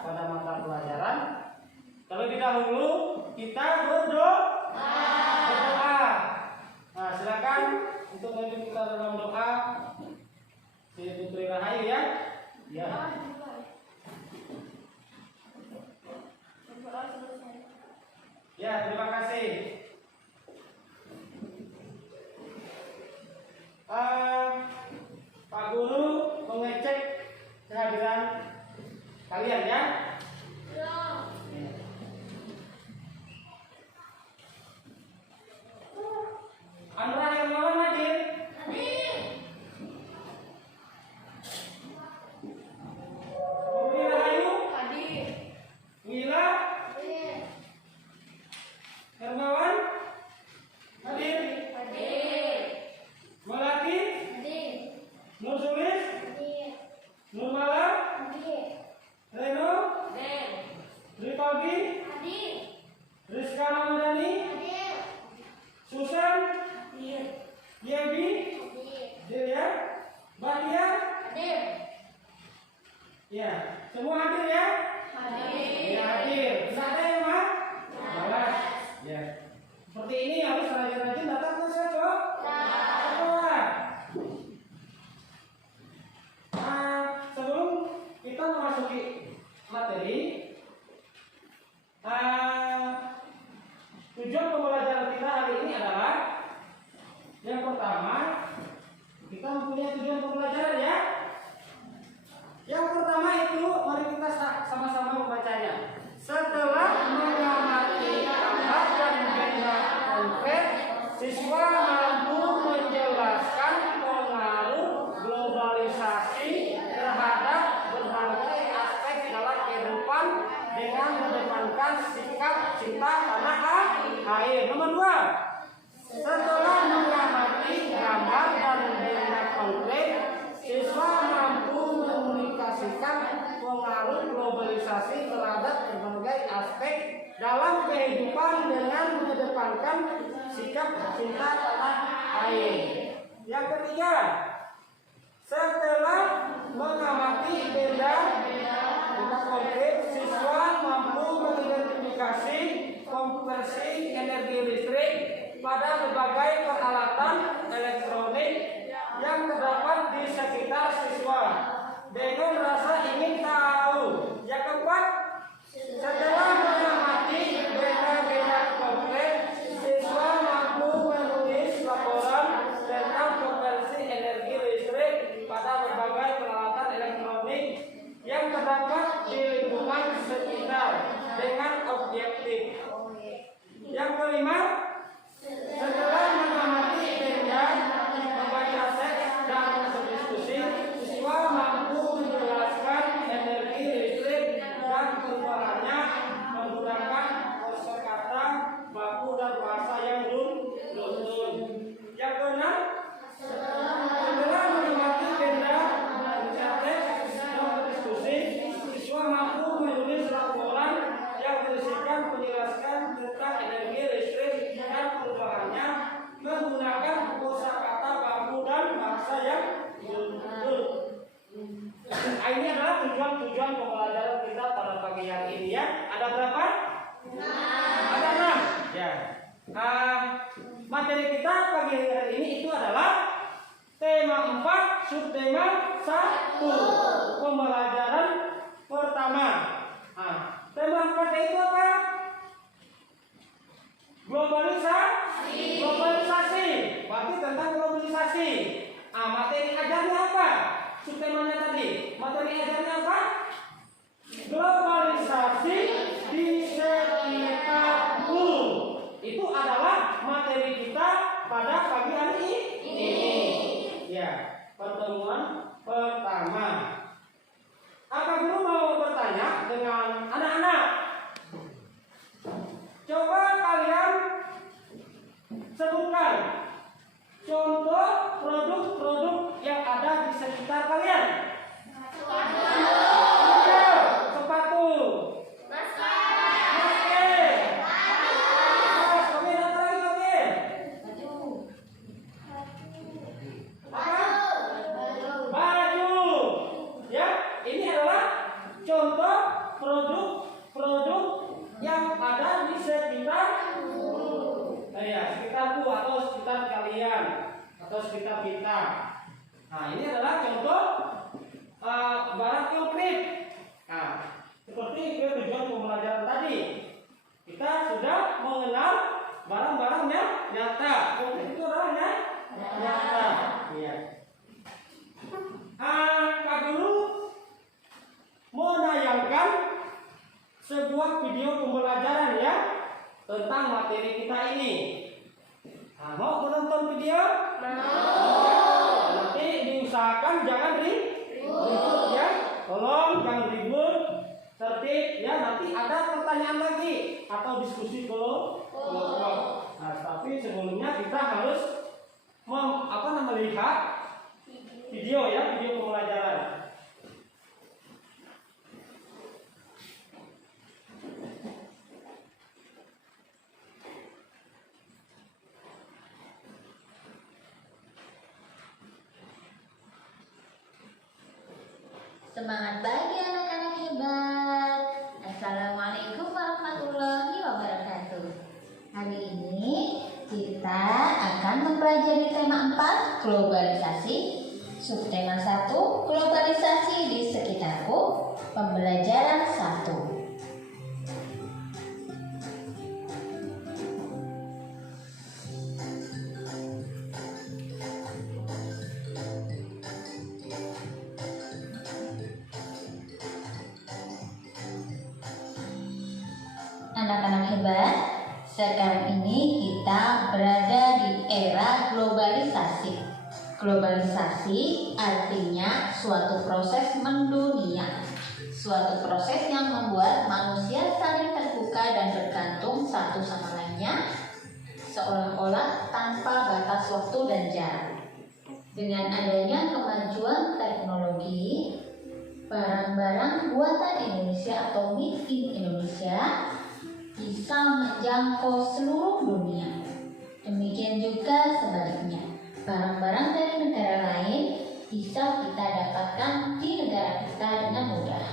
pada mata pelajaran. Terlebih dahulu kita berdoa. Nah, silakan untuk memimpin kita dalam doa. Si Putri Rahayu ya. Ya. Ya, terima kasih. Pak Guru mengecek kehadiran kalian ya. Andra yang lawan hadir? Hadir. Putri Rahayu? Hadir. Mila? Hadir. Hermawan? Hadir. Hadir. Melati? Hadir. Nursulis? Hadir. Nurmala? Hadir. Reno? Hadir. Ripaldi? Hadir. Rizka Ramadhani? Hadir. Susan? Hadir. Yebi? Hadir. Delia? Bahia? Hadir. Ya, semua hadir ya? Hadir. Ya, hadir. Tidak ada yang malas. Ya. Seperti ini harus rajin-rajin datang ke sekolah. Sebelum kita memasuki materi, tujuan pembelajaran kita hari ini adalah yang pertama, kita mempunyai tujuan pembelajaran ya. Yang pertama itu, mari kita sama-sama membacanya. Setelah mengamati gambar dan benda konkret, siswa mampu menjelaskan pengaruh globalisasi terhadap berbagai aspek dalam kehidupan dengan mengedepankan sikap cinta tanah air. Nomor 2. Setelah mengamati gambar dan benda konkret, siswa mampu komunikasikan pengaruh globalisasi terhadap berbagai aspek dalam kehidupan dengan mengedepankan sikap cinta tanah air. Yang ketiga, setelah mengamati benda konkret, siswa mampu mengidentifikasi konversi energi listrik pada berbagai peralatan elektronik yang terdapat di sekitar siswa dengan rasa ingin tahu. Yang keempat, setelah mengamati benda-benda konkret, siswa mampu menulis laporan tentang konversi energi listrik pada berbagai peralatan elektronik yang terdapat di lingkungan sekitar dengan objektif. Yang kelima, setelah mengamati benda, membaca teks dan berdiskusi, siswa mampu menjelaskan energi listrik dan perubahannya menggunakan kosakata baku dan bahasa yang runtun. Yang keenam, setelah mengamati benda, membaca teks dan berdiskusi, siswa mampu menulis laporan yang berisikan penjelasan tentang energi listrik dan perubahannya menggunakan kosakata baku dan bahasa yang runtun. Ini adalah tujuan-tujuan pembelajaran kita pada pagi hari ini ya. Ada berapa? 6. Ada 6. Ya. Materi kita pagi hari ini itu adalah tema 4, subtema 1. Pembelajaran pertama. Tema 4 itu apa? Globalisasi. Berarti tentang globalisasi. Materi ajarnya apa? Subtemanya tadi. Materi ajarnya apa? Globalisasi di sekitarku. Itu adalah materi kita pada pagi hari ini. Ya, pertemuan pertama. Apa guru mau bertanya? produk yang ada di sekitar sekitarku atau sekitar kalian atau sekitar kita. Nah, ini adalah contoh barang konkret. Nah, seperti tujuan pembelajaran tadi, kita sudah mengenal barang-barang yang nyata. Konkret itu adalah nyata. Iya. Kak Guru menayangkan sebuah video pembelajaran ya tentang materi kita ini. Nah, mau menonton video? Nanti diusahakan jangan ribut ya. Tolong jangan ribut, tertib ya. Nanti ada pertanyaan lagi atau diskusi kelompok. Nah, tapi sebelumnya kita harus melihat video ya, video pembelajaran. Semangat pagi anak-anak hebat. Assalamualaikum warahmatullahi wabarakatuh. Hari ini kita akan mempelajari tema 4, globalisasi. Subtema 1, globalisasi di sekitarku. Pembelajaran 1. Anak-anak hebat, sekarang ini kita berada di era globalisasi. Globalisasi artinya suatu proses mendunia, suatu proses yang membuat manusia saling terbuka dan bergantung satu sama lainnya, seolah-olah tanpa batas waktu dan jarak. Dengan adanya kemajuan teknologi, barang-barang buatan Indonesia atau made in Indonesia bisa menjangkau seluruh dunia. Demikian juga sebaliknya, barang-barang dari negara lain bisa kita dapatkan di negara kita dengan mudah.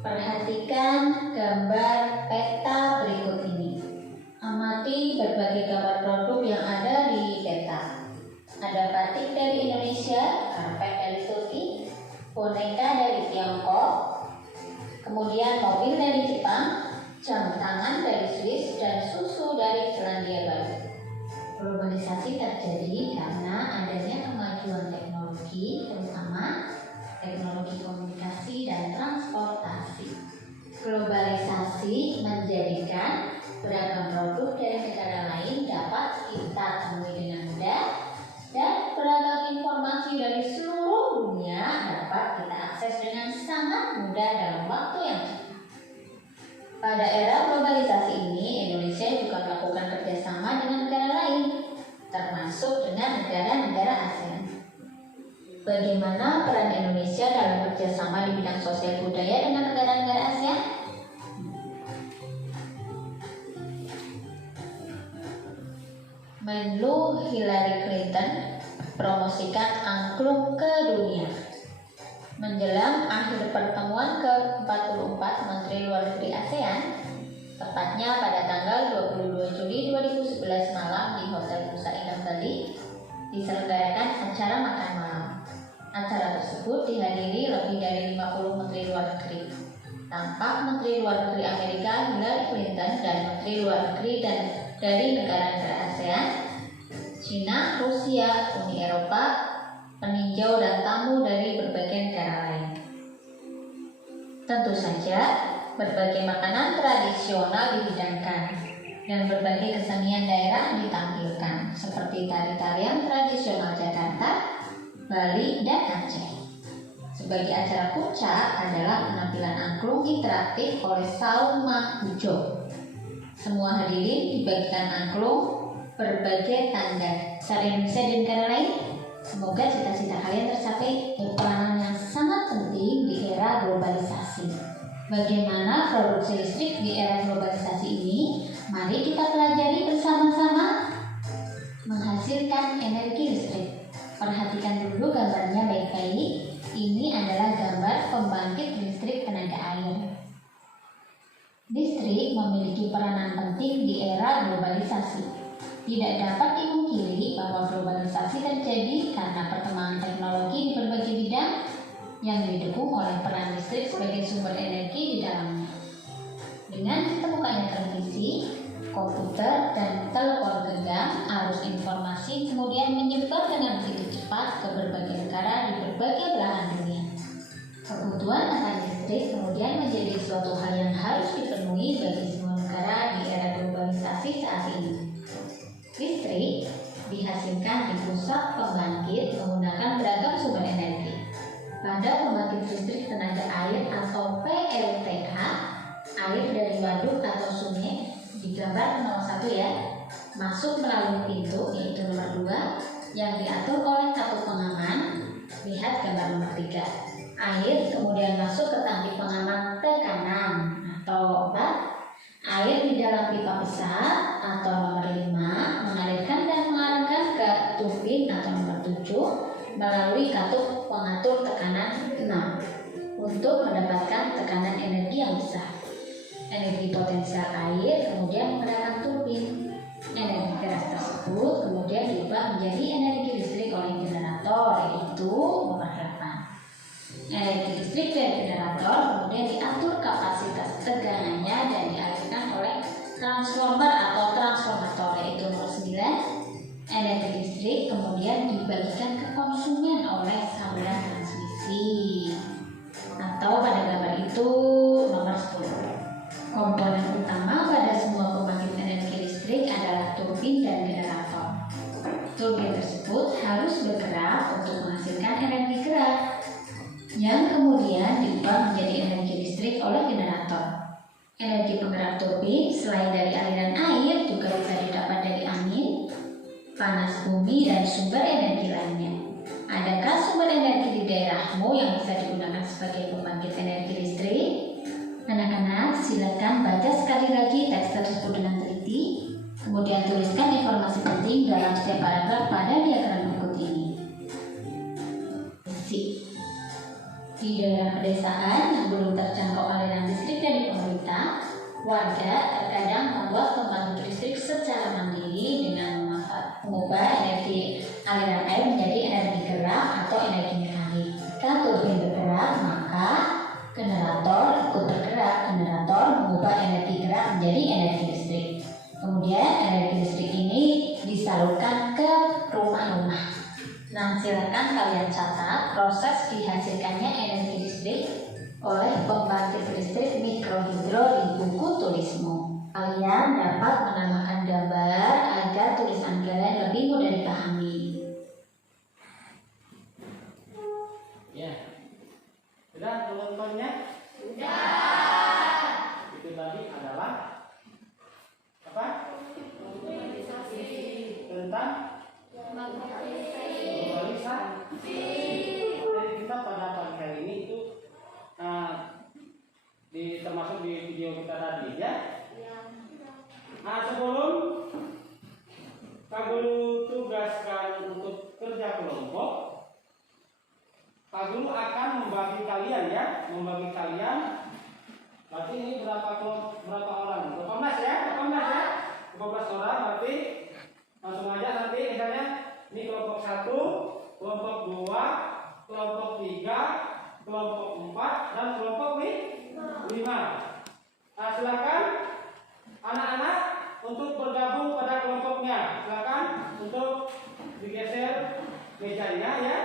Perhatikan gambar peta berikut ini. Amati berbagai gambar produk yang ada di peta. Ada batik dari Indonesia, karpet dari Turki, boneka dari Tiongkok, kemudian mobil dari Jepang, jam tangan dari Swiss, dan susu dari Selandia Baru. Globalisasi terjadi karena adanya kemajuan teknologi, terutama teknologi komunikasi dan transportasi. Globalisasi menjadikan beragam produk dari negara lain dapat kita temui dengan mudah, dan beragam informasi dari seluruh dunia dapat kita akses dengan sangat mudah dalam waktu yang cepat. Pada era globalisasi ini, Indonesia juga melakukan kerjasama dengan negara lain, termasuk dengan negara-negara ASEAN. Bagaimana peran Indonesia dalam kerjasama di bidang sosial budaya dengan negara-negara ASEAN? Menlu Hillary Clinton promosikan angklung ke dunia. Menjelang akhir pertemuan ke-44 Menteri Luar Negeri ASEAN, tepatnya pada tanggal 22 Juli 2011 malam di Hotel Nusa Indah Bali, diselenggarakan acara makan malam. Acara tersebut dihadiri lebih dari 50 Menteri Luar Negeri. Tampak Menteri Luar Negeri Amerika Hillary Clinton dan Menteri Luar Negeri dari negara-negara ASEAN, China, Rusia, Uni Eropa, peninjau dan tamu dari berbagai negara lain. Tentu saja, berbagai makanan tradisional dihidangkan dan berbagai kesenian daerah ditampilkan, seperti tari-tarian tradisional Jakarta, Bali, dan Aceh. Sebagai acara puncak adalah penampilan angklung interaktif oleh Salma Hujo. Semua hadirin dibagikan angklung berbagai tanda bahasa Indonesia dan negara lain. Semoga cita-cita kalian tercapai dan peranan yang sangat penting di era globalisasi. Bagaimana produksi listrik di era globalisasi ini? Mari kita pelajari bersama-sama. Menghasilkan energi listrik. Perhatikan dulu gambarnya baik-baik. Ini adalah gambar pembangkit listrik tenaga air. Listrik memiliki peranan penting di era globalisasi. Tidak dapat dimungkiri bahwa globalisasi terjadi karena perkembangan teknologi di berbagai bidang yang didukung oleh peran listrik sebagai sumber energi di dalamnya. Dengan ditemukannya televisi, komputer, dan telepon genggam, arus informasi kemudian menyebar dengan begitu cepat ke berbagai negara di berbagai belahan dunia. Kebutuhan akan listrik kemudian menjadi suatu hal yang harus dipenuhi bagi semua negara di era globalisasi saat ini. Listrik dihasilkan di pusat pembangkit menggunakan beragam sumber energi. Pada pembangkit listrik tenaga air atau PLTH, air dari waduk atau sungai di gambar nomor 1 ya, masuk melalui pintu yaitu nomor 2 yang diatur oleh kartu pengaman. Lihat gambar nomor 3. Air kemudian masuk ke tangki pengaman tekanan atau air di dalam pipa besar atau nomor 5 mengalirkan dan mengarahkan ke turbin atau nomor 7 melalui katup pengatur tekanan 6 untuk mendapatkan tekanan energi yang besar. Energi potensial air kemudian menggerakkan turbin. Energi keras tersebut kemudian diubah menjadi energi listrik oleh generator yaitu nomor 8. Energi listrik dari generator kemudian diatur kapasitas tegangannya dan dialirkan oleh transformer atau transformator yaitu nomor 9. Energi listrik kemudian dibagikan ke konsumen oleh saluran transmisi atau pada gambar itu nomor 10. Komponen utama pada semua pembangkit energi listrik adalah turbin dan generator. Turbin tersebut harus bergerak untuk menghasilkan energi gerak yang kemudian diubah menjadi energi listrik oleh generator. Energi penggerak turbin selain dari aliran air juga bisa didapat dari angin, panas bumi, dan sumber energi lainnya. Adakah sumber energi di daerahmu yang bisa digunakan sebagai pembangkit energi listrik? Anak-anak, silakan baca sekali lagi teks tersebut dengan teliti, kemudian tuliskan informasi penting dalam setiap paragraf pada diagram berikut ini. Di daerah pedesaan yang belum terjangkau aliran listrik dari pemerintah, warga terkadang membuat pembangkit listrik secara mandiri dengan mengubah energi aliran air menjadi energi gerak atau energi menarik. Jika turbin bergerak, maka generator ikut bergerak. Generator mengubah energi gerak menjadi energi listrik. Kemudian energi listrik ini disalurkan ke rumah-rumah. Nah, silakan kalian catat proses dihasilkannya energi listrik oleh pembangkit listrik mikrohidro di buku tulismu. Kalian dapat menambahkan gambar agar tulisan kalian lebih mudah dipahami. Ya, sudah contohnya? Sudah. Itu tadi adalah apa? Tentang globalisasi. Jadi kita pada pagi hari ini itu termasuk di video kita tadi ya. Sebelum Pak Guru tugaskan untuk kerja kelompok, Pak Guru akan membagi kalian ya, berarti ini berapa orang? 18 ya? 18 orang berarti langsung aja nanti misalnya ini kelompok 1, kelompok 2, kelompok 3, kelompok 4 dan kelompok 5. Silakan anak-anak untuk bergabung pada kelompoknya. Silakan untuk digeser mejanya ya.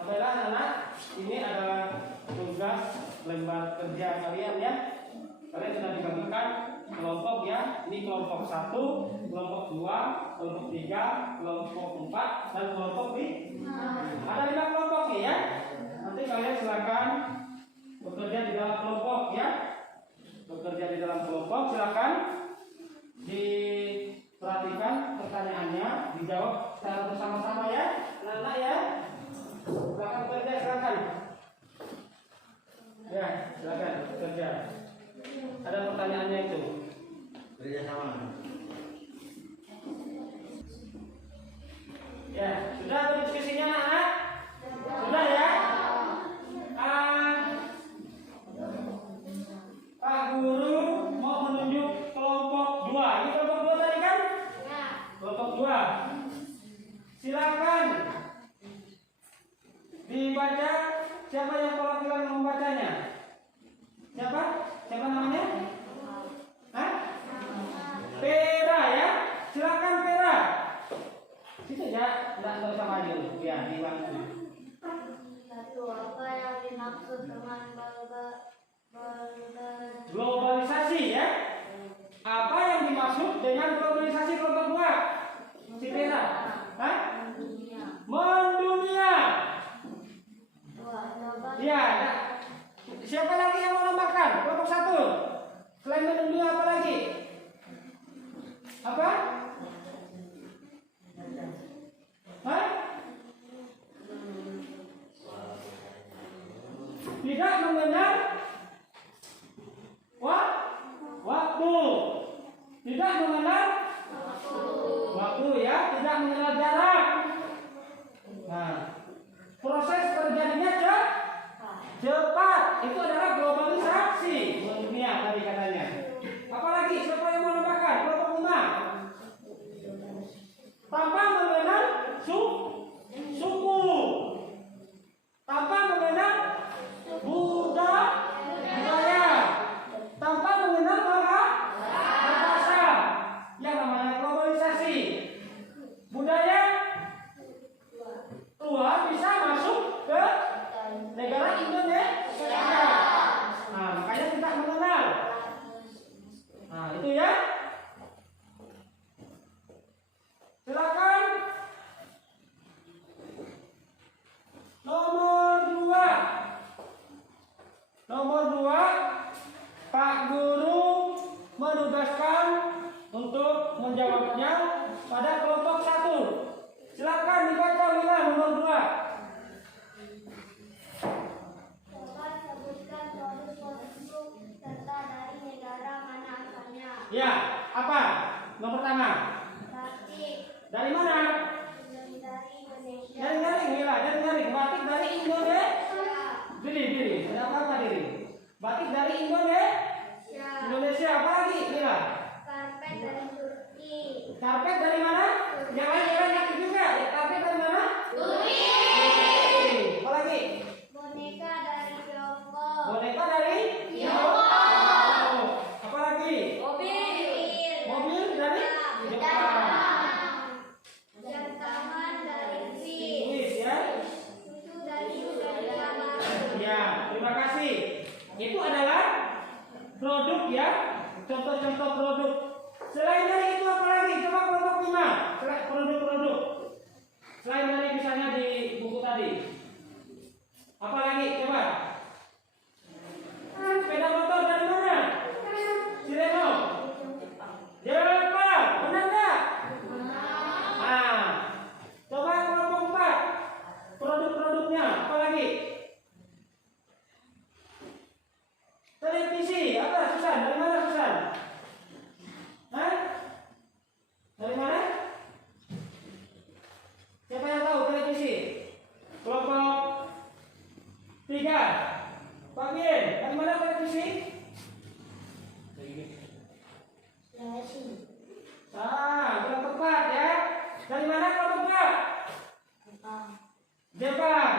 Apabila anak-anak ini adalah tugas lembar kerja kalian ya. Kalian sudah dibagikan kelompok ya. Ini kelompok 1, kelompok 2, kelompok 3, kelompok 4 dan kelompok 5. Ada 5 kelompok nih ya. Nanti kalian silakan bekerja di dalam kelompok ya. Silakan diperhatikan pertanyaannya, dijawab secara bersama-sama ya, anak-anak ya. Silakan bekerja, silakan. Ya, silakan bekerja. Ada pertanyaannya itu. Kerja sama. Ya, sudah diskusinya anak-anak? Sudah ya? perwakilan yang membacanya? Siapa? Siapa namanya? Hah? Pera ya. Silakan Pera. Situ ya, enggak usah maju. Ya, di waktu. Satu, apa yang dimaksud dengan Globalisasi ya. Apa yang dimaksud dengan globalisasi kelompok 2? Si Pera. Hah? Mendunia. Ya, nah. Siapa lagi yang mau nambahkan? Kelompok 1. Selain mendunia apa lagi? Apa? Hah? Tidak mengenal waktu. Tidak mengenal waktu ya, tidak mengenal jarak. Nah, proses terjadinya cepat. Itu adalah globalisasi dunia tadi katanya. Apalagi siapa yang mau nambahkan? Kelompok 5. Tanpa mengenal suku. Tanpa mengenal budaya. Tanpa mengenal bahasa. Yang namanya globalisasi. Budaya keluar bisa masuk ke negara Indonesia. Nah, makanya tidak mengenal. Nah, itu ya. Silakan. Nomor 2. Nomor 2, Pak Guru menugaskan untuk menjawabnya pada kelompok 1. Silakan dibaca Wila nomor 2. Dapat sebutkan produk-produk serta dari negara mana asalnya. Ya, apa? Nomor pertama. Batik Dari mana? dari Indonesia. Dari Wila, dari batik dari Indonesia. Diri. Ada apa diri? Batik dari Indonesia. Apa lagi? Wila. Karpet dari Turki. Karpet dari mana? Yang lain yakin juga. Ya, karpet dari mana? Turki. Apa lagi? Boneka dari Tiongkok. Boneka dari Tiongkok. Apa lagi? Mobil dari Jepang. Jam tangan dari Swiss. Swiss ya. Susu dari Manado. Ya, terima kasih. Itu adalah produk ya. Contoh-contoh produk. Selain dari itu apa lagi? Coba kelompok 5. Selain produk-produk. Selain dari misalnya di buku tadi. Apa lagi? Coba. Sepeda motor dari mana? Sireno. Jepang. Benar nggak? Nah, coba kelompok 4. Produk-produknya apa lagi? Televisi. Apa Susan? Dari mana Susan? Hah? Dari mana? Siapa yang tahu televisi? Kelompok 3. Pak Bien, dari mana televisi? Belum tepat ya. Dari mana kelompok 4? Jepang.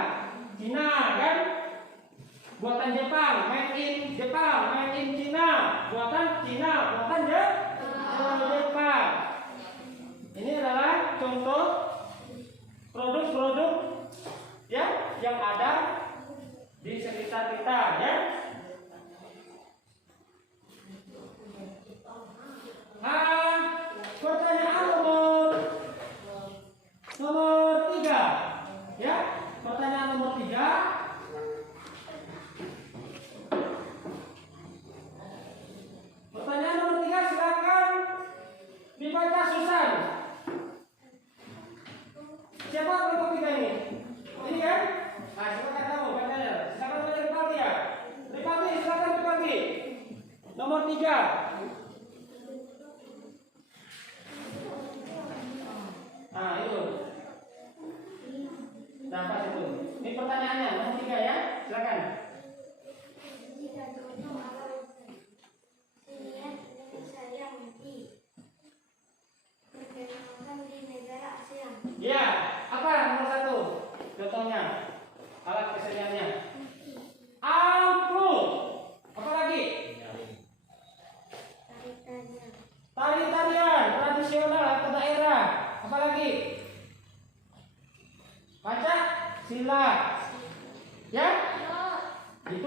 Cina kan? Buatan Jepang, made in Jepang, made in Cina, buatan Cina, buatan Jepang. Ini adalah contoh produk-produk ya yang ada di sekitar kita ya. Pertanyaan nomor 3 ya. Pertanyaan nomor 3. Pertanyaan nomor 3 silakan dibaca Susan. Siapa kelompok 3 ini? Ini kan? Nah, silakan kamu bacanya. Silakan baca Ripaldi ya. Ripaldi, silakan Ripaldi. Nomor 3. Nah, itu. Nah, pas itu. Ini pertanyaannya nomor 3 ya. Silakan. Jika contoh alam sinian Indonesia yang mati dikenalkan di negara ASEAN. Ya, apa nomor 1? Contohnya alat keseniannya.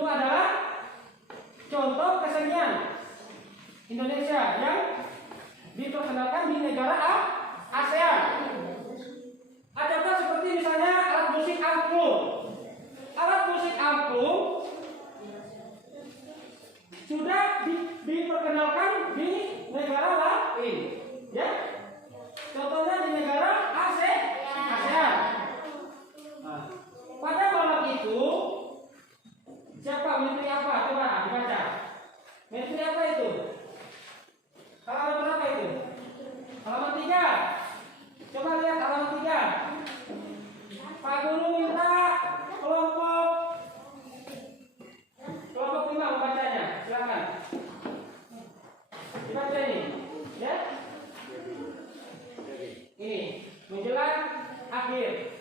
adalah contoh kesenian Indonesia yang diperkenalkan di negara ASEAN. Adakah seperti misalnya alat musik angklung? Alat musik angklung sudah diperkenalkan di negara lain, ya. Contohnya di negara ASEAN. Nah, pada malam itu siapa menteri apa? Coba dibaca. Menteri apa itu? Halaman berapa itu? Halaman 3. Coba lihat halaman 3. Pak Guru minta kelompok 5 membacanya. Silakan. Dibaca ini, ya. Ini menjelang akhir.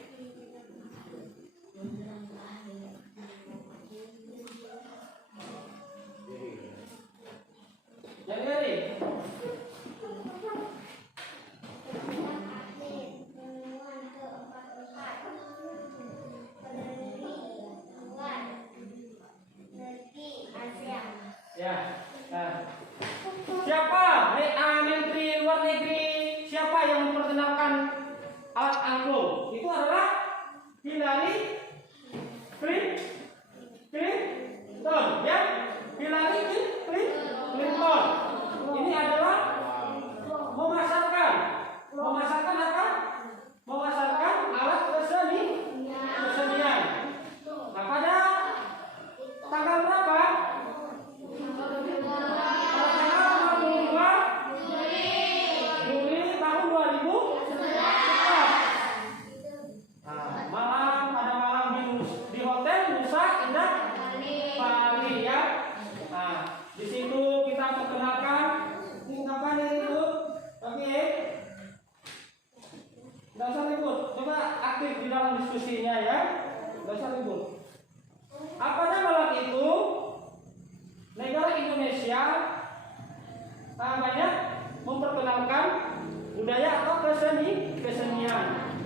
Jadi ya. Nah. Siapa menteri luar negeri? Siapa yang memperkenalkan alat angklung? Itu adalah Hillary Clinton, ya. Hillary Clinton. Ini adalah memasarkan apa? Memasarkan alat kesenian. Nah, pada tanggal berapa? Juli tahun 2011. Pada malam di hotel Nusa Indah Bali, ya. Nah, di situ kita perkenalkan ini apa nih itu? Oke. Nggak usah ribut. Coba aktif di dalam diskusinya, ya. Nggak usah ribut. Pada malam itu negara Indonesia banyak memperkenalkan budaya atau kesenian.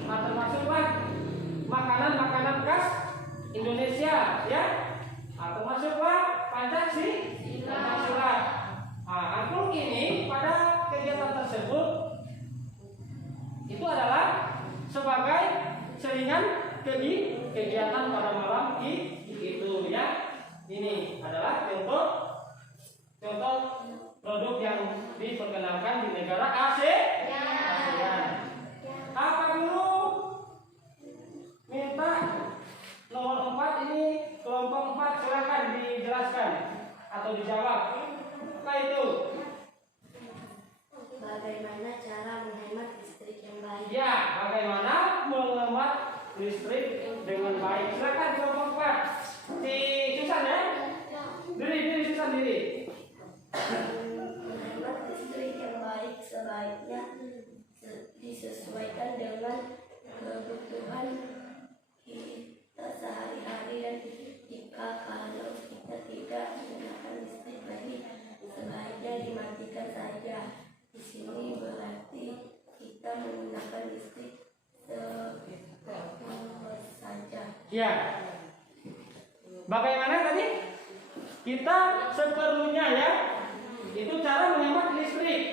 Nah, termasuklah makanan khas Indonesia, ya. Nah, termasuklah Pancasila. Nah, angklung ini pada kegiatan tersebut itu adalah sebagai selingan kegiatan pada malam itu, ya. Ini adalah contoh produk yang diperkenalkan di negara ASEAN. Apa dulu? Minta nomor 4 ini, kelompok 4, silakan dijelaskan atau dijawab. Apa itu? Bagaimana cara menghemat listrik yang baik? Ya, bagaimana menghemat listrik dengan baik. Silakan kelompok 4. Si Susan, ya. Diri Susan diri. Menghemat listrik yang baik sebaiknya disesuaikan dengan kebutuhan kita sehari-hari, dan kalau kita tidak menggunakan listrik lagi, sebaiknya dimatikan saja. Di sini berarti kita menggunakan listrik saja. Ya. Bagaimana tadi? Kita seperlunya, ya. Itu cara menghemat listrik.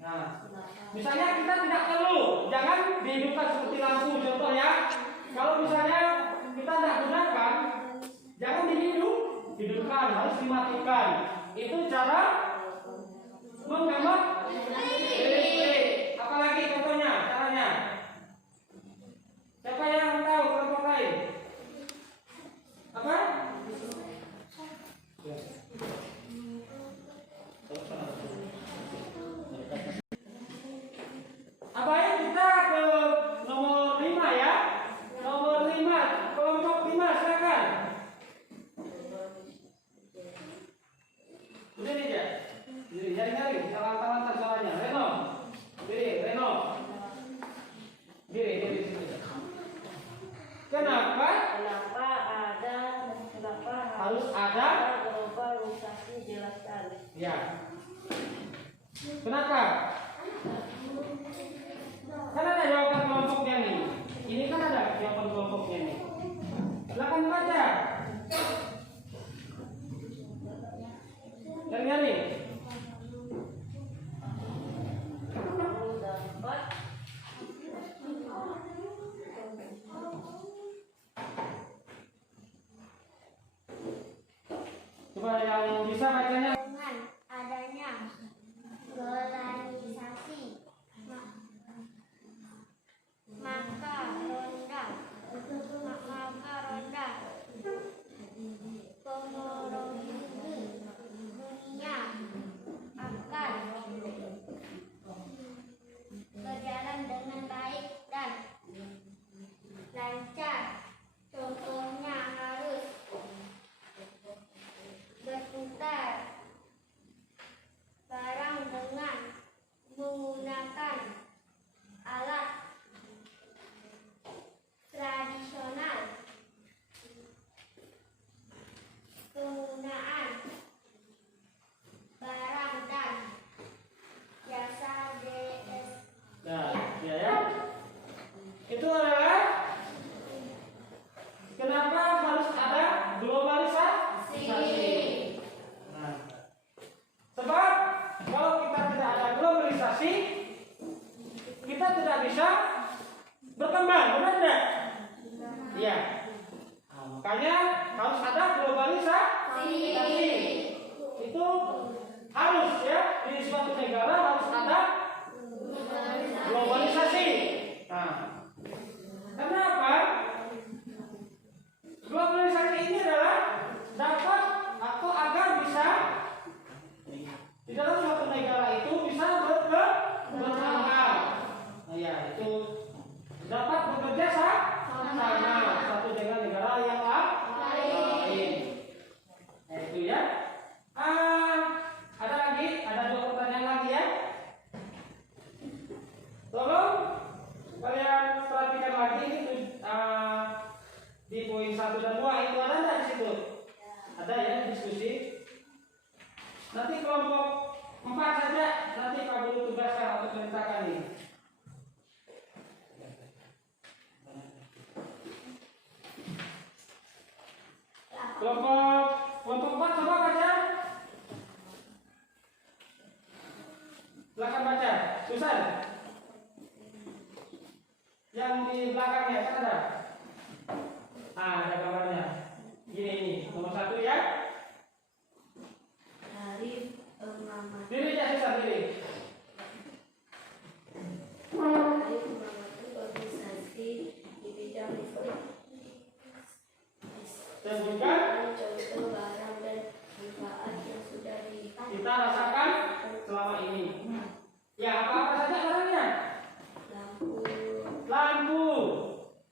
Nah, misalnya kita tidak perlu, jangan dihidupkan seperti lampu, contoh, ya. Kalau misalnya kita tidak gunakan, jangan dihidupkan, harus dimatikan. Itu cara menghemat listrik. Apalagi contohnya, caranya? Siapa yang tahu kelompok lain? Apa? Ya. Apa ya, kita ke nomor 5, ya. Nomor 5, kelompok 5, silakan. Udah nih, ya. Jari-jari, talang-talang suaranya. Reno. Diri sini. Kenapa harus ada globalisasi? Jelaskan. Ya. Kenapa? Kan ada jawaban kelompoknya nih. Ini kan ada jawaban kelompoknya nih. Silakan baca. bacanya? Dengan adanya globalisasi, maka ronda teknologi dunia akan berjalan dengan baik dan lancar. Contohnya harus berputar barang dengan menggunakan alat tradisional. Penggunaan barang dan jasa DS. Nah, ya. Itu adalah kenapa harus ada globalisasi. Nah, sebab kalau kita tidak ada globalisasi, kita tidak bisa berkembang, benar tidak? Iya. Nah, makanya harus ada globalisasi. Itu harus ya, di suatu negara harus ada globalisasi. Nah, kenapa? Globalisasi ini adalah dapat atau agar bisa di dalam suatu negara itu bisa berkembang. Nah, ya, itu dapat bekerja sama satu dengan negara yang lain. Nah, itu ya. Ada lagi, ada 2 pertanyaan lagi ya. Tolong kalian perhatikan lagi itu di poin 1 dan 2 itu ada nggak di situ? Ada ya diskusi. Nanti kelompok 4 saja nanti Pak Guru tugaskan untuk menceritakan ini. Kelompok 4 coba baca. Silakan baca. Susan. Yang di belakangnya kan ada. Ada gambarnya. Ini nomor 1 ya. Tarif pengamatan. Diri ya Susan diri. Tarif pengamatan globalisasi di bidang listrik. Sebutkan Contoh barang dan manfaat yang sudah kita rasakan selama ini. Ya, apa-apa saja barangnya? Lampu.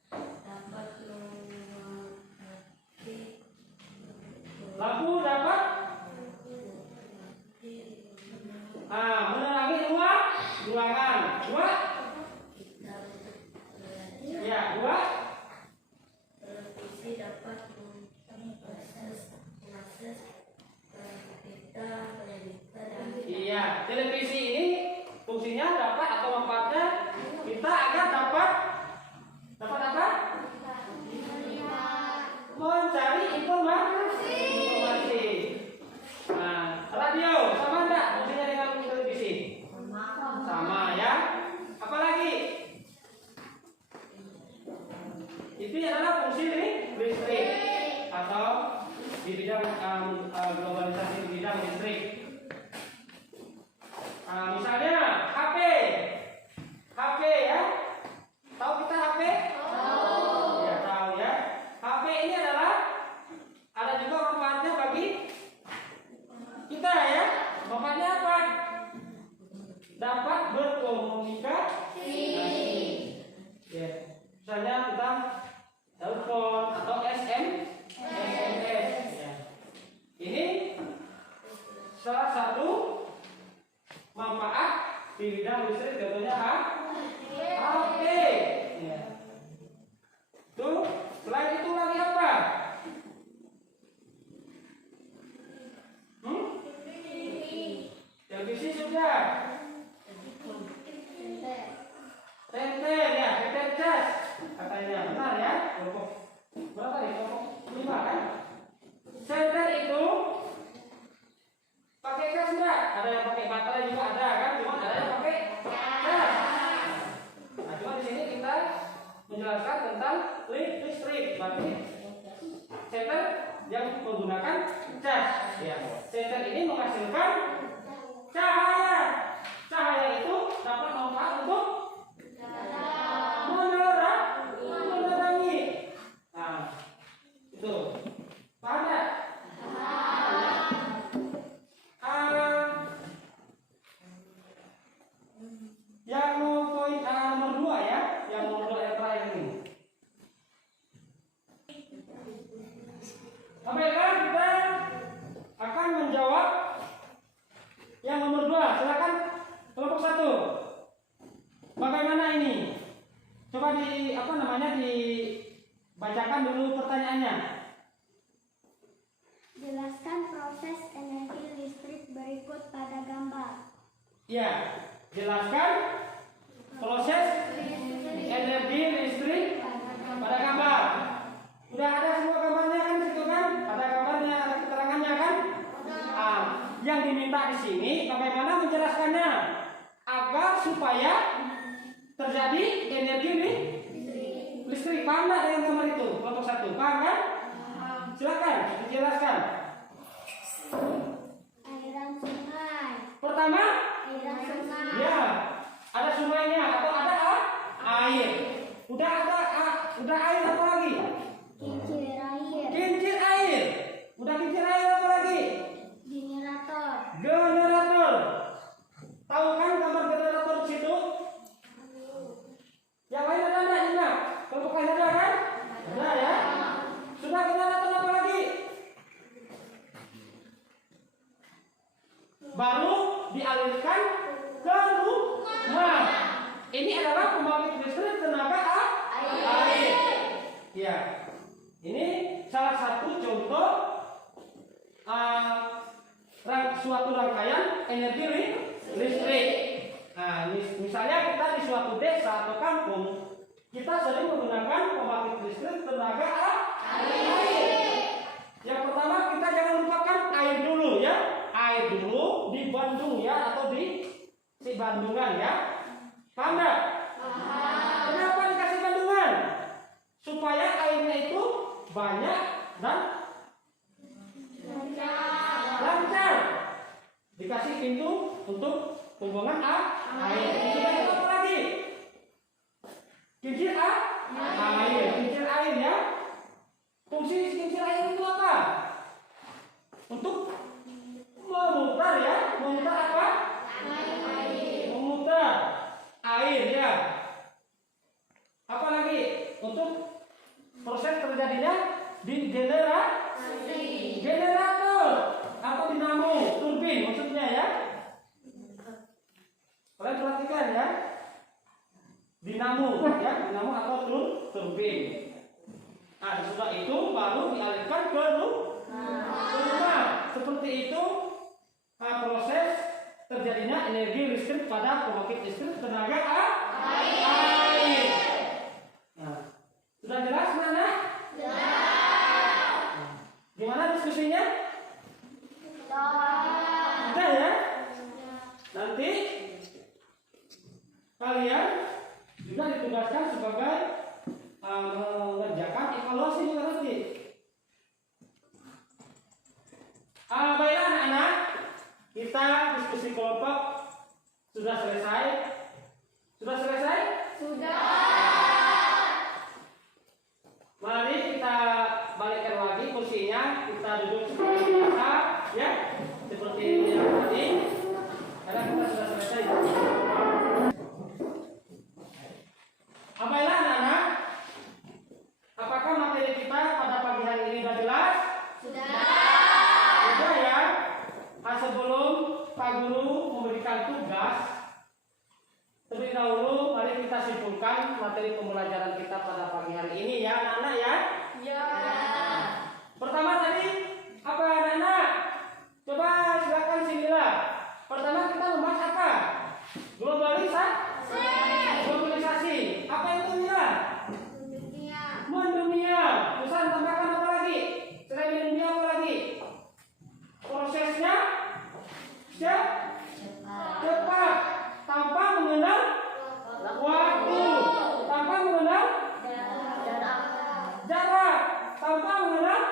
dapat mengurangi Lampu dapat menerangi ruangan. 2. kita untuk belajar. Ya, 2. Televisi dapat mengakses berita dan Iya, televisi ini fungsinya dapat atau manfaatnya kita agar dapat apa? Mencari informasi. Nah, radio sama enggak fungsinya dengan televisi? Sama ya. Apalagi? Itu adalah fungsi listrik atau di bidang globalisasi di bidang listrik. Misalnya HP ya. Tahu kita HP? Ya, tahu ya. HP ini adalah ada juga manfaatnya bagi kita ya. Manfaatnya apa? Dapat berkomunikasi. Ya. Misalnya kita telepon atau SMS. Ya. Ini salah satu manfaat di bidang listrik, contohnya HP. Ya. Tuh, selain itu lagi apa? Televisi sudah. Tenter ya, tenter cas. Katanya benar ya. Kelompok berapa nih? Kelompok 5 kan? Tenter itu pakai gas enggak? Ada yang pakai baterai juga ada kan? Cuma ada yang pakai gas. menggunakan cas. Ya, senter ini menghasilkan cahaya. Cahaya itu dapat manfaat untuk menerangi. Nah, itu paham ya? Yang poin nomor 2 ya, yang nomor 2 yang terakhir ini. Baiklah, kita akan menjawab yang nomor 2. Silakan kelompok 1. Bagaimana ini? Coba dibacakan dulu pertanyaannya. Jelaskan proses energi listrik berikut pada gambar. Ya, jelaskan proses energi listrik pada gambar. Sudah ada semua gambarnya kan situ kan? Ada gambarnya, ada keterangannya kan? Yang diminta di sini bagaimana menjelaskannya agar supaya terjadi energi listrik. Paham nggak dengan gambar itu? Kelompok 1, paham kan? Silakan dijelaskan. Aliran sungai. Pertama, Aliran sungai. ya, ada sungainya atau ada air. Udah air apa lagi? Kincir air. Kincir air. Udah kincir air apa lagi? Generator. Generator. Tahu kan gambar generator di situ? Yang lain ada enggak juga? Kelompok lain ada kan? Ada ya. Sudah generator apa lagi? Baru dialirkan ke rumah. Ini adalah pembangkit listrik tenaga air. Ya. Ini salah satu contoh suatu rangkaian energi listrik. Nah, misalnya kita di suatu desa atau kampung, kita sering menggunakan pembangkit listrik tenaga air. Yang pertama kita jangan lupakan air dulu ya. Air dulu di Bandung ya, atau di Bandungan ya. Paham nggak? Kenapa dikasih Bandungan? Supaya airnya itu banyak dan lancar. Dikasih pintu untuk pembuangan air. Kincir apa lagi? Kincir air. Kincir air ya. Fungsi kincir air itu apa? Untuk memutar ya. Memutar apa? Memutar air ya. Apa lagi? Untuk proses terjadinya di generator atau dinamo, turbin maksudnya ya. Kalian perhatikan ya. Dinamo ya, dinamo atau turbin. Nah, setelah itu baru dialirkan ke rumah. Seperti itu proses terjadinya energi listrik pada pembangkit listrik tenaga air. Nah, sudah jelas mana? Gimana diskusinya? Sudah ya? Nanti kalian juga ditugaskan sebagai mengerjakan evaluasi juga nanti. Baiklah anak-anak, kita diskusi kelompok sudah selesai. Sudah selesai? Sudah. Mari kita balikkan lagi kursinya, kita duduk seperti biasa, ya, seperti yang tadi. Karena kita sudah selesai. Baiklah anak-anak, apakah materi kita pada pagi hari ini sudah jelas? Sudah ya. Sebelum Pak Guru memberikan tugas, terlebih dahulu mari kita simpulkan materi pembelajaran kita pada pagi hari ini ya anak-anak ya. Pertama tadi apa anak-anak? Coba silakan sinilah. Pertama kita membahas apa? Globalisasi. Apa itu ya? Mendunia. Terus tambahkan apa lagi? Selain mendunia apa lagi? Prosesnya cepat, tanpa mengenal waktu, tanpa mengenal jarak, tanpa mengenal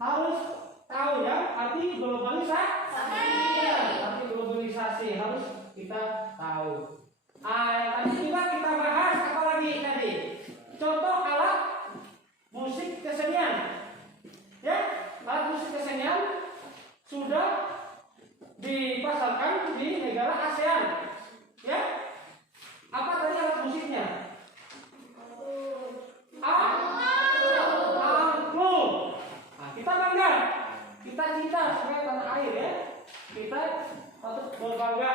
harus tahu ya arti globalisasi. Ya, arti globalisasi harus kita tahu. Yang tadi juga kita bahas apa lagi tadi? Contoh alat musik kesenian. Ya, alat musik kesenian sudah dipasarkan di negara ASEAN. Ya, apa tadi alat musiknya? Angklung. Nah, kita bangga, kita cinta sebagai tanah air ya. Kita patut berbangga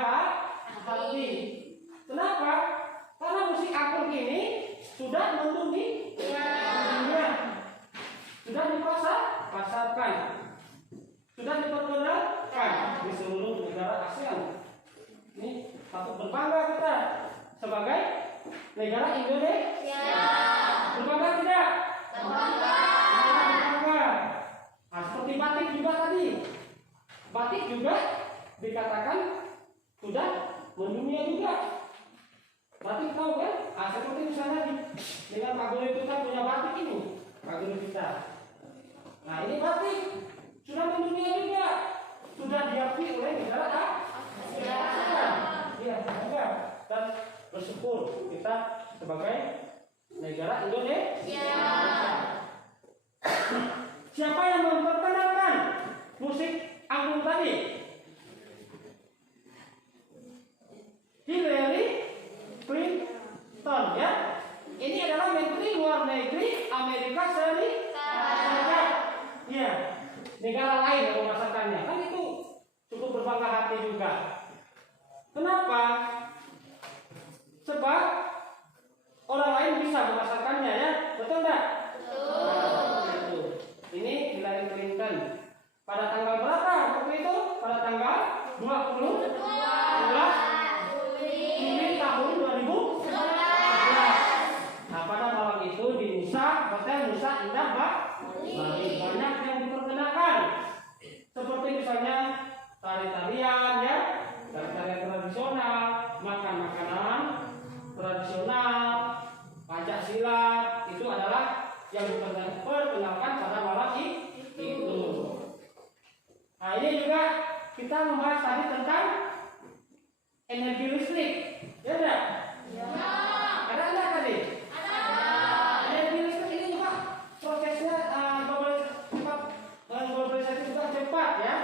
hati. Kenapa? Karena musik angklung ini sudah mendunia, sudah dipasarkan, sudah diperkenalkan di seluruh negara ASEAN. Ini patut berbangga kita sebagai negara Indonesia. Berbangga tidak? Berbangga. Nah, seperti batik juga tadi. Batik juga dikatakan sudah mendunia juga. Batik tahu kan? Seperti misalnya dengan Pak Guru itu kan punya batik ini, Pak Guru kita. Nah ini batik sudah mendunia juga, sudah diakui oleh negara ASEAN. Iya, bangga dan bersyukur kita sebagai negara Indonesia. Siapa yang memperkenalkan musik angklung tadi? Hillary Clinton ya. Ini adalah Menteri Luar Negeri Amerika Serikat. Ya, negara lain yang memasarkannya. Kan itu cukup berbangga hati juga. Kenapa? Sebab orang lain bisa memasarkannya ya. Betul enggak? Betul. Ini Hillary Clinton. Pada tanggal berapa waktu itu? Pada tanggal 20 Juli tahun 2011. Nah, pada malam itu di Nusa, Hotel Nusa Indah Bali banyak yang diperkenalkan. Seperti misalnya tari-tarian ya, tari-tarian tradisional, makan-makanan tradisional, pencak silat, itu adalah yang diperkenalkan pada malam itu. Nah, ini juga kita membahas tadi tentang energi listrik, ya enggak? Ya. Ada enggak tadi? Ada. Energi listrik ini juga prosesnya globalisasi juga cepat ya.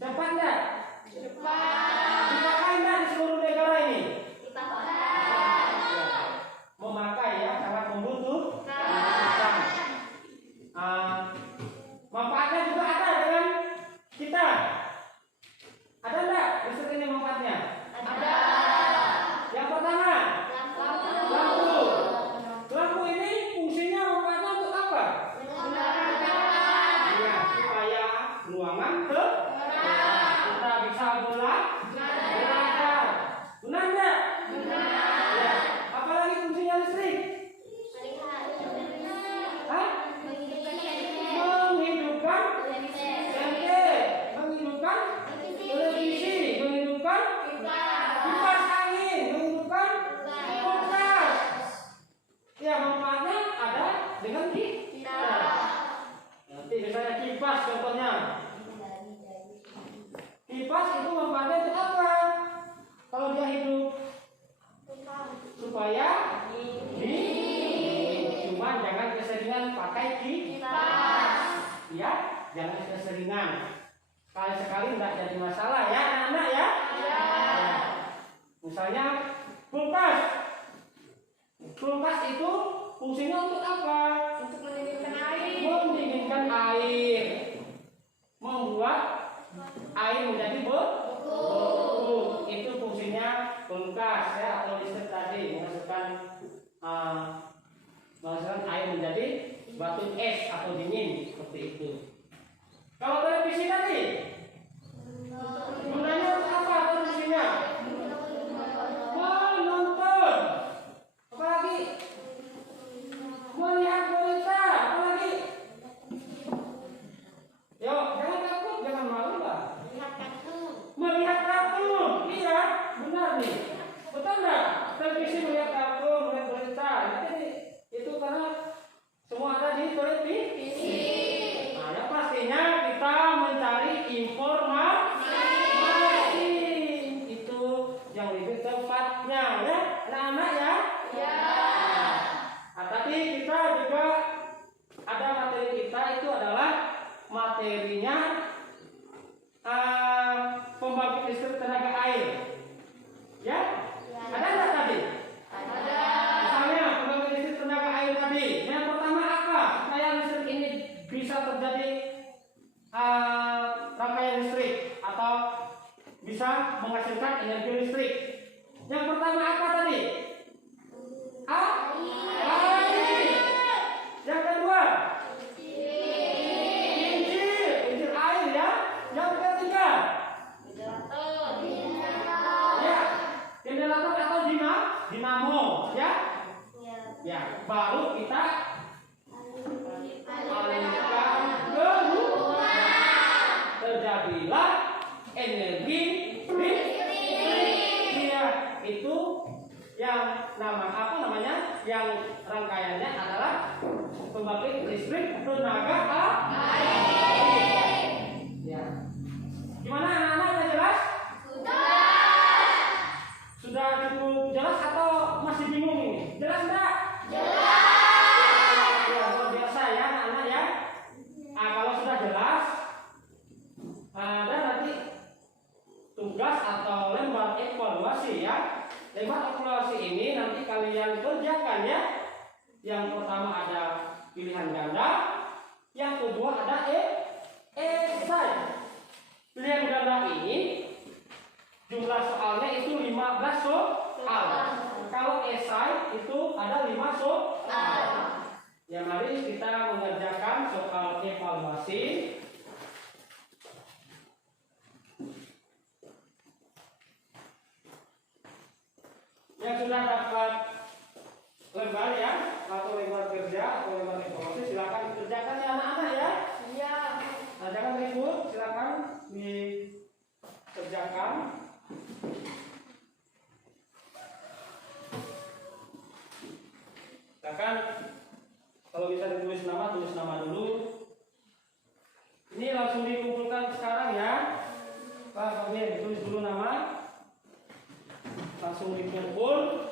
Cepat enggak? Cepat. Dipakai enggak di seluruh negara ini? Dipakai. Memakai ya, sangat membutuhkan. Manfaatnya juga ada dengan kita. Ada enggak listrik ini manfaatnya? Ada. Yang pertama, lampu. Lampu ini fungsinya manfaatnya untuk apa? Iya, supaya ruangan terang. Kita bisa belajar. Benar enggak? Benar. Ya. Apalagi fungsinya listrik? Hah? Menghidupkan menghidupkan televisi, menghidupkan kipas angin, menghidupkan kulkas. Ya, manfaatnya ada dengan kita. Nanti misalnya kipas contohnya. Kipas itu manfaatnya untuk apa? Kalau dia hidup supaya cuma jangan keseringan pakai kipas. Ya, jangan keseringan. Sekali-sekali tidak jadi masalah ya anak-anak ya. Ya. Misalnya kulkas. Kulkas itu fungsinya untuk apa? Untuk mendinginkan air. Mendinginkan air. Membuat air menjadi beku. Itu fungsinya kulkas ya, atau listrik tadi menghasilkan air menjadi batu es atau dingin seperti itu. Kalau televisi tadi gunanya untuk apa televisinya? Menonton. Apalagi melihat berita. Apalagi informasi. Itu yang lebih tepatnya ya, anak-anak ya. Ya. Nah, tapi kita juga ada materi kita itu adalah materinya pembangkit listrik tenaga air. Ya? Ada nggak tadi? Ada. Misalnya pembangkit listrik tenaga air tadi. Yang pertama apa? Supaya listrik ini bisa terjadi rangkaian listrik atau bisa menghasilkan energi listrik. Yang pertama apa tadi? Air. Yang kedua? Injil air ya. Yang ketiga? Ya, generator atau dinamo ya. Ya, baru kita alihkan ke rumah. Terjadilah energi listrik. Ya, itu yang namanya? Yang rangkaiannya adalah pembangkit listrik tenaga air. Ya. Gimana anak-anak, udah jelas? Sudah cukup jelas atau masih bingung ini? Jelas enggak? Ya, luar biasa ya anak-anak ya. Kalau sudah jelas, ada nanti tugas atau lembar evaluasi ya. Lembar evaluasi ini nanti kalian kerjakan ya. Yang pertama ada pilihan ganda, yang kedua ada esai. Pilihan ganda ini jumlah soalnya itu 15 soal. Kalau esai itu ada 5 soal. Ya, mari kita mengerjakan soal evaluasi. Yang sudah dapat lembar ya, atau lembar kerja atau lembar evaluasi, silakan dikerjakan ya anak-anak ya. Iya. Nah, jangan ribut, silakan dikerjakan. Silakan, kalau bisa ditulis nama, tulis nama dulu. Ini langsung dikumpulkan sekarang ya. Pak, Pak, tulis dulu nama. Langsung dikumpul.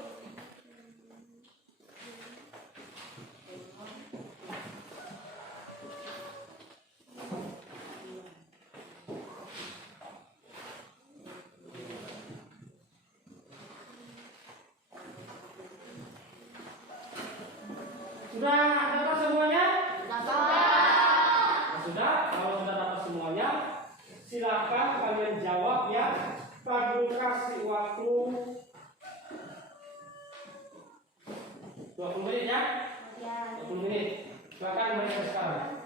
Sudah dapat semuanya? Sudah, kalau sudah dapat semuanya, silakan kalian jawab ya. Pak Guru kasih waktu 20 menit ya. 20 menit. Silakan mulai sekarang.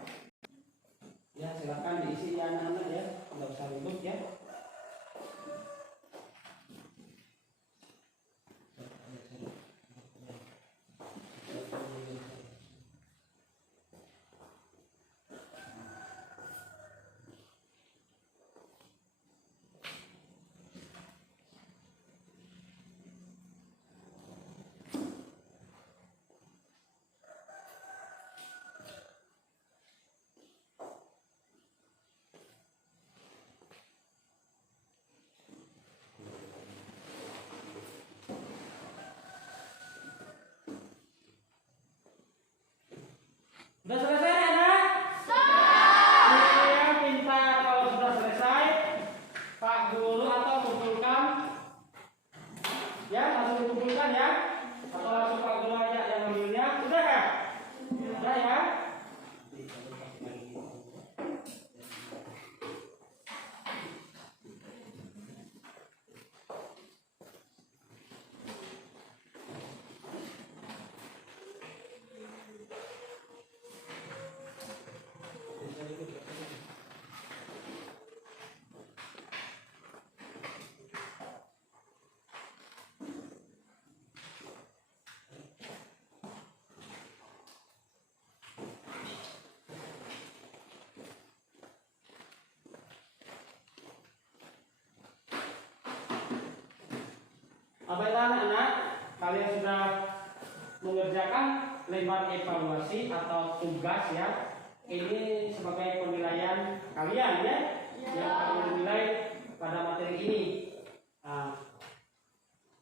Ya, silakan diisi ya anak-anak ya. Tidak usah ribut ya. Sudah selesai anak? Yang pintar, kalau sudah selesai Pak Guru atau kumpulkan ya, langsung dikumpulkan ya, atau langsung Pak Guru aja yang ambilnya. Sudah ya? Sudah ya? Baiklah anak-anak, kalian sudah mengerjakan lembar evaluasi atau tugas ya. Ini sebagai penilaian kalian ya. yang Pak Guru nilai pada materi ini. Nah,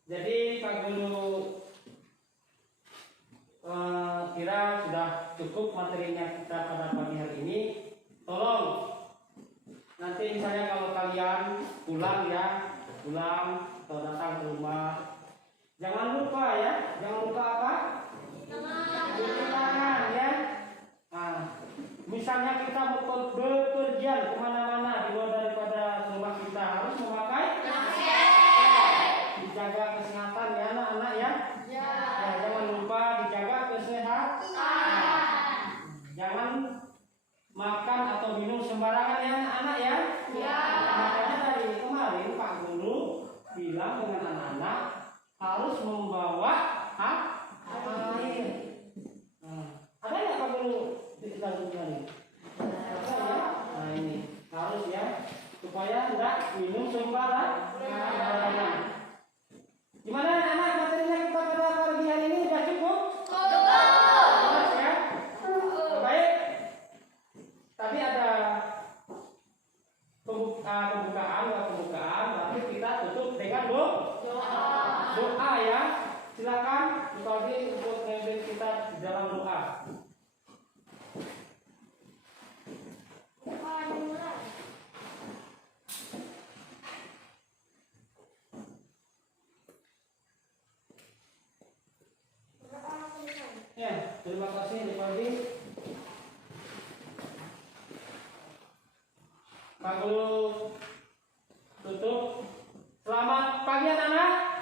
jadi Pak Guru kira sudah cukup materinya kita pada pagi hari ini. Tolong nanti misalnya kalau kalian pulang atau datang ke rumah, jangan lupa apa? Cuci tangan ya. Nah, misalnya kita bepergian kemana-mana di luar daripada rumah kita harus memakai masker. Dijaga kesehatan ya anak-anak ya. Nah, jangan lupa dijaga kesehatan. Jangan makan atau minum sembarangan ya anak-anak ya. Makanya dari kemarin Pak Guru bilang dengan anak-anak harus membawa air. Ada nggak Pak Guru di tadi? Nah ini harus ya supaya tidak minum sembarangan. Gimana anak-anak materinya kita pada pagi hari ini sudah cukup? Jelas ya? Baik. Tadi ada pembukaan, tapi kita tutup dengan doa ya. Silakan Bupati untuk memimpin kita di dalam doa. Ya, terima kasih Bupati. Pak Guru tutup. Selamat pagi anak-anak.